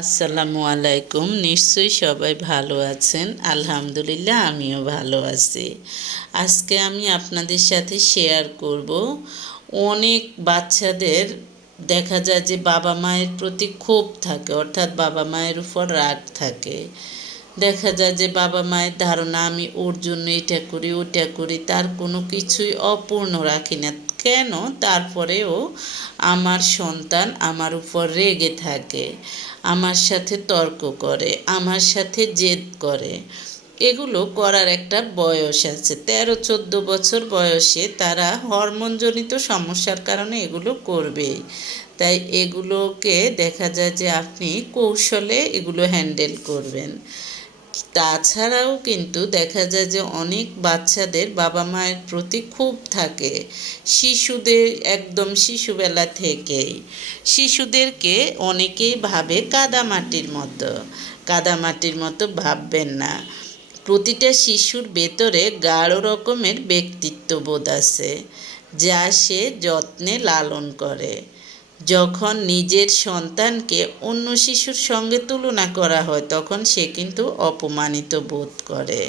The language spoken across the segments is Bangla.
আসসালামু আলাইকুম। নিশ্চয়ই সবাই ভালো আছেন। আলহামদুলিল্লাহ আমিও ভালো আছি। আজকে আমি আপনাদের সাথে শেয়ার করব, অনেক বাচ্চাদের দেখা যায় যে বাবা মায়ের প্রতি ক্ষোভ থাকে, অর্থাৎ বাবা মায়ের উপর রাগ থাকে। দেখা যায় যে বাবা মায়ের ধারণা আমি ওর জন্য এটা করি ওটা করি, তার কোনো কিছুই অপূর্ণ রাখি না কেন, তারপরেও আমার সন্তান আমার উপর রেগে থাকে, আমার সাথে তর্ক করে, আমার সাথে জেদ করে। এগুলো করার একটা বয়স আছে, 13-14 বছর বয়সে তারা হরমোনজনিত সমস্যার কারণে এগুলো করবেই। তাই এগুলোকে দেখা যায় যে আপনি কৌশলে এগুলো হ্যান্ডেল করবেন। তাছাড়াও কিন্তু দেখা যায় যে অনেক বাচ্চাদের বাবা মায়ের প্রতি ক্ষোভ থাকে, শিশুদের একদম শিশুবেলা থেকেই। শিশুদেরকে অনেকেই ভাবে কাদামাটির মতো ভাববেন না। প্রতিটা শিশুর ভেতরে গাঢ় রকমের ব্যক্তিত্ববোধ আছে, যা সে যত্নে লালন করে। যখন নিজের সন্তানকে অন্য শিশুর সঙ্গে তুলনা করা হয় তখন সে কিন্তু অপমানিত বোধ করে।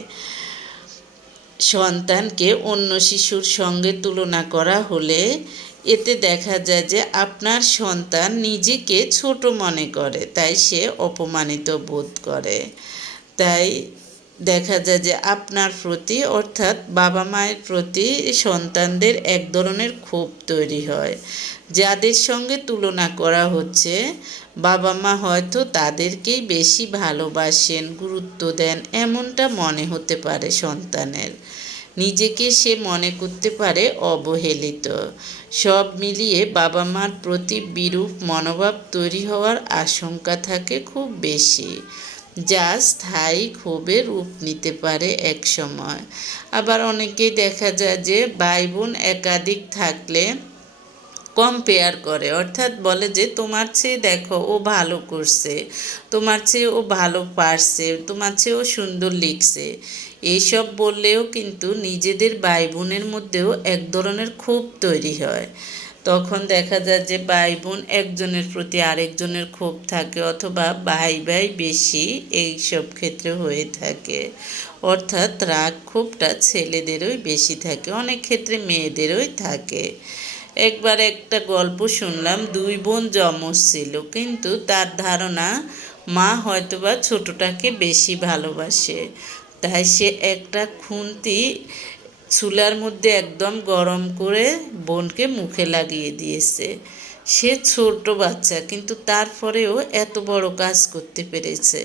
সন্তানকে অন্য শিশুর সঙ্গে তুলনা করা হলে এতে দেখা যায় যে আপনার সন্তান নিজেকে ছোট মনে করে, তাই সে অপমানিত বোধ করে। তাই দেখা যায় যে আপনার প্রতি, অর্থাৎ বাবা মায়ের প্রতি সন্তানদের এক ধরনের ক্ষোভ তৈরি হয়। যাদের সঙ্গে তুলনা করা হচ্ছে বাবা মা হয়তো তাদেরকেই বেশি ভালোবাসেন, গুরুত্ব দেন, এমনটা মনে হতে পারে সন্তানের। নিজেকে সে মনে করতে পারে অবহেলিত। সব মিলিয়ে বাবা মার প্রতি বিরূপ মনোভাব তৈরি হওয়ার আশঙ্কা থাকে খুব বেশি, যা স্থায়ী ক্ষোভের রূপ নিতে পারে এক সময়। আবার অনেকেই দেখা যায় যে ভাই বোন একাধিক থাকলে কম্পেয়ার করে, অর্থাৎ বলে যে তোমার চেয়ে দেখো ও ভালো করছে, তোমার চেয়ে ও ভালো পারছে, তোমার চেয়ে ও সুন্দর লিখছে। এইসব বললেও কিন্তু নিজেদের ভাই বোনের মধ্যেও এক ধরনের ক্ষোভ তৈরি হয়। তখন দেখা যায় যে ভাই বোন একজনের প্রতি আরেকজনের ক্ষোভ থাকে, অথবা ভাই ভাই বেশি এইসব ক্ষেত্রে হয়ে থাকে। অর্থাৎ রাগ ক্ষোভটা ছেলেদেরই বেশি থাকে, অনেক ক্ষেত্রে মেয়েদেরই থাকে। একবার একটা গল্প শুনলাম, দুই বোন যমজ ছিল, কিন্তু তার ধারণা মা হয়তোবা ছোটটাকে বেশি ভালোবাসে। তাই সে একটা খুন্তি চুলার মধ্যে একদম গরম করে বোনকে মুখে লাগিয়ে দিয়েছে। সে ছোট বাচ্চা, কিন্তু তারপরেও এত বড় কাজ করতে পেরেছে।